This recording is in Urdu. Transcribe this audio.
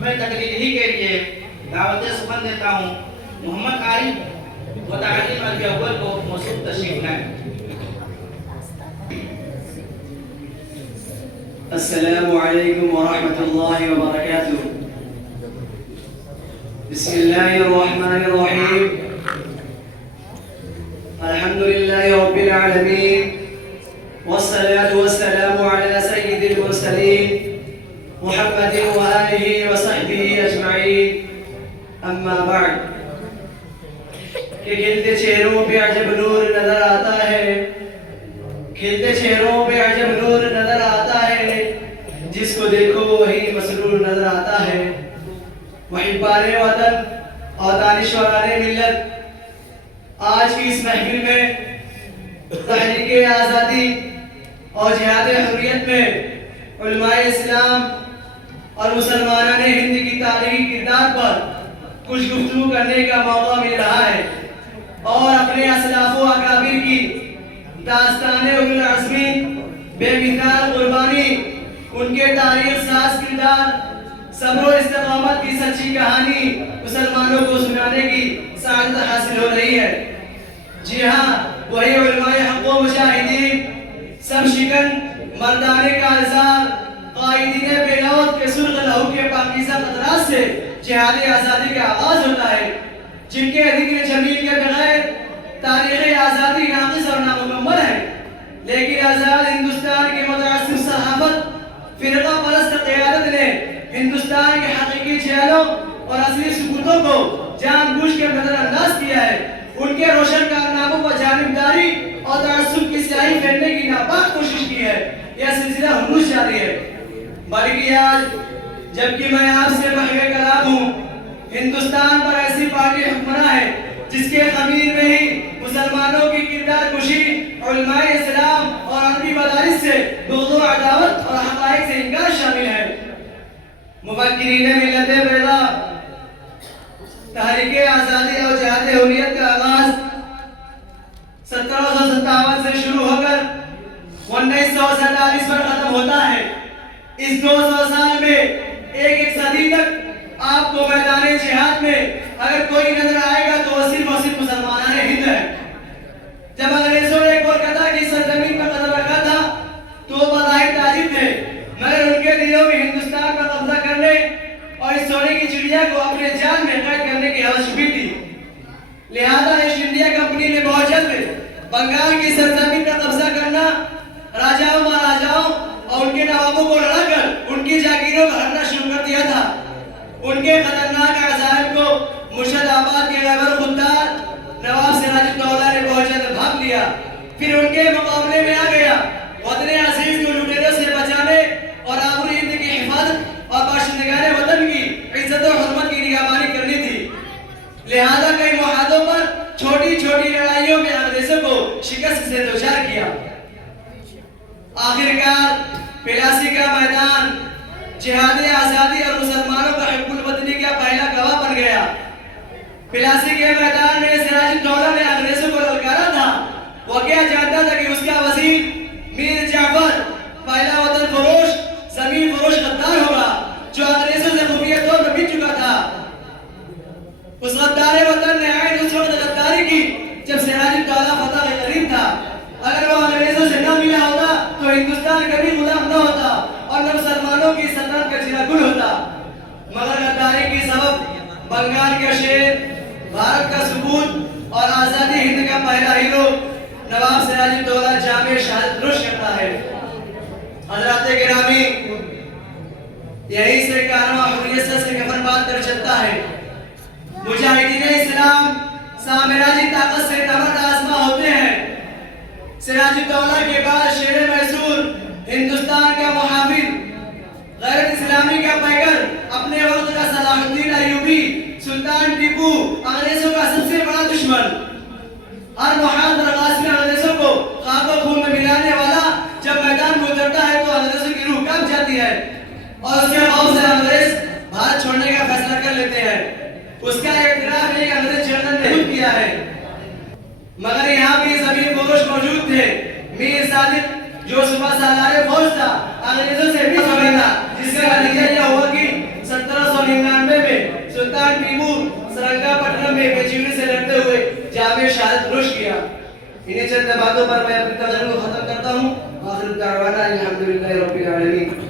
میں تقریر ہی کے لیے دعوت سخن دیتا ہوں محمد عارف متعلم عربی اول کو موصوف تشریف لائیں۔ السلام علیکم ورحمۃ اللہ وبرکاتہ۔ بسم اللہ الرحمن الرحیم۔ الحمد للہ رب العالمین والصلاة والسلام على سید المرسلین محمد وآلہ وصحبہ اجمعین، اما بعد۔ کہ کھلتے چہروں پہ عجب نور نظر آتا ہے، کھلتے چہروں پہ عجب نور نظر آتا ہے، جس کو دیکھو وہی مسرور نظر آتا ہے۔ محبان وطن اور دانشوران ملت، آج کی اس محفل میں تحریک آزادی اور جہاد حریت میں علماء اسلام اور مسلمانان ہند کی تاریخی کردار پر کچھ گفتگو کرنے کا موقع مل رہا ہے، اور اپنے اسلاف و اکابر کی داستان اولو العزمی، بے مثال قربانی، ان کے تاریخ ساز کردار، صبر و استقامت کی سچی کہانی مسلمانوں کو سنانے کی سعادت حاصل ہو رہی ہے۔ جی ہاں، وہی علماء حق و مجاہدین، سب شکن مردان کارزار، قائدین بے لوت کے سرخ لہو کے پاکیزہ قطرات سے جہاد آزادی کا آغاز ہوتا ہے، جن کے ذکر جمیل کے بغیر تاریخ آزادی ناقص اور نامکمل ہے۔ لیکن آزاد ہندوستان کے متعصب صحافت فرقہ پرست قیادت نے ہندوستان کے حقیقی چہروں اور اصلی ثبوتوں کو جان بوجھ کے نظر انداز کیا ہے۔ ان کے روشن کارناموں پر جانبداری اور تعصب کی سیاہی پھیرنے کی ناپاک کوشش کی ہے۔ یہ سلسلہ ہنوز جاری ہے، بلکہ آج جبکہ میں آپ سے محو کلام ہوں، ہندوستان پر ایسی پارٹی حکمراں ہے جس کے خمیر میں ہی مسلمانوں کی کردار کشی، علماء اسلام اور عربی مدارس سے بغض و عداوت اور حقائق سے انکار شامل ہے۔ مفکرین ملت بیضاء، تحریک آزادی اور جہاد حریت کا آغاز 1757 سے شروع ہو کر 1947 پر ختم ہوتا ہے۔ اس 200 سال میں ایک صدی تک آپ کو میدان جہاد میں اگر کوئی نظر آئے گا تو وہ صرف اور صرف مسلمانان ہند ہے۔ جب انگریزوں نے کولکتہ کی سرزمین پر قدم رکھا تھا تو وہ بظاہر تاجر تھے، مگر ان کے دلوں میں ہندوستان پر قبضہ کرنے اور اس سونے کی چڑیا کو اپنے جان میں قید کرنے کی حوث چھپی تھی۔ لہذا ایسٹ انڈیا کمپنی نے بہت جلد بنگال کی سرزمین پر قبضہ کرنا، راجاؤں مہاراجاؤں اور ان کے نوابوں کو لڑا کر ان کی جاگیروں کو ہڑنا شروع کر دیا تھا۔ ان کے خطرناک عزائم کو مرشد آباد کے غیبر خوددار نواب سراج الدولہ نے بہت جلد بھاپ لیا، پھر ان کے مقابلے میں آ گیا۔ وطن عزیز کو لٹیروں سے بچانے اور آبر ہند کی حفاظت اور باشندگان وطن کی عزت و حرمت کی نگہبانی کرنی تھی۔ لہذا کئی معاہدوں پر چھوٹی چھوٹی لڑائیوں میں انگریزوں کو شکست سے دوچار کیا۔ آخرکار پلاسی کا میدان جہاد آزادی اور مسلمانوں کا حق الوطنی کا پہلا گواہ بن گیا۔ پلاسی کے میدان میں سراج الدولہ نے انگریزوں کو للکارا تھا۔ وہ کیا جانتا تھا کہ اس کا وزیر میر جعفر پہلا وطن فروش، زمین فروش غدار ہوگا جو انگریزوں سے خفیہ طور پر مل چکا تھا۔ اس غدار وطن نے عین اس وقت غداری کی جب سراج الدولہ فتح کے قریب تھا۔ اگر وہ انگریزوں سے نہ ملا ہوتا تو ہندوستان کبھی غلام نہ ہوتا اور نہ مسلمانوں کی سلطنت کا چرا گل ہوتا۔ مگر غداری کی سبب بنگال کا شیر، بھارت کا ثبوت اور آزادی ہند کا پہلا ہیرو نواب سراج الدولہ جامع شہادت نوش کرتا ہے۔ حضرات گرامی، یہی سے کارواں حریت سے کفن باندھ کر چلتا ہے۔ مجاہدین اسلام سامراجی طاقت سے تبر آزما ہوتے ہیں۔ سراج الدولہ کے بعد شیر میسور، ہندوستان کا محافظ، غیرت اسلامی کا پیکر، اپنے وقت کا صلاح الدین ایوبی، سلطان ٹیپو، انگریزوں کا سب سے بڑا دشمن، ہر محاذ رقاص میں انگریزوں کو خاک و خون میں ملانے والا، جب میدان میں اترتا ہے تو انگریزوں کی روح کانپ جاتی ہے اور اس کے خوف سے انگریز بھارت چھوڑنے کا فیصلہ کر لیتے ہیں۔ اس کا اعتراف ایک انگریز جنرل نے خود کیا ہے۔ مگر یہاں بھی زمین فروش موجود تھے۔ میر صادق جو صبح سالار فوج تھا، انگریزوں سے بھی سمجھا، جس کا نتیجہ یہ ہوا کہ 1799 سلطان تیمور سرنگا پٹنم میں بیچیونی سے لڑتے ہوئے جامع شہادت نوش کیا. انہیں چند باتوں پر میں اپنی تقریر کو ختم کرتا ہوں. آخر دعوانا الحمدللہ رب العالمین.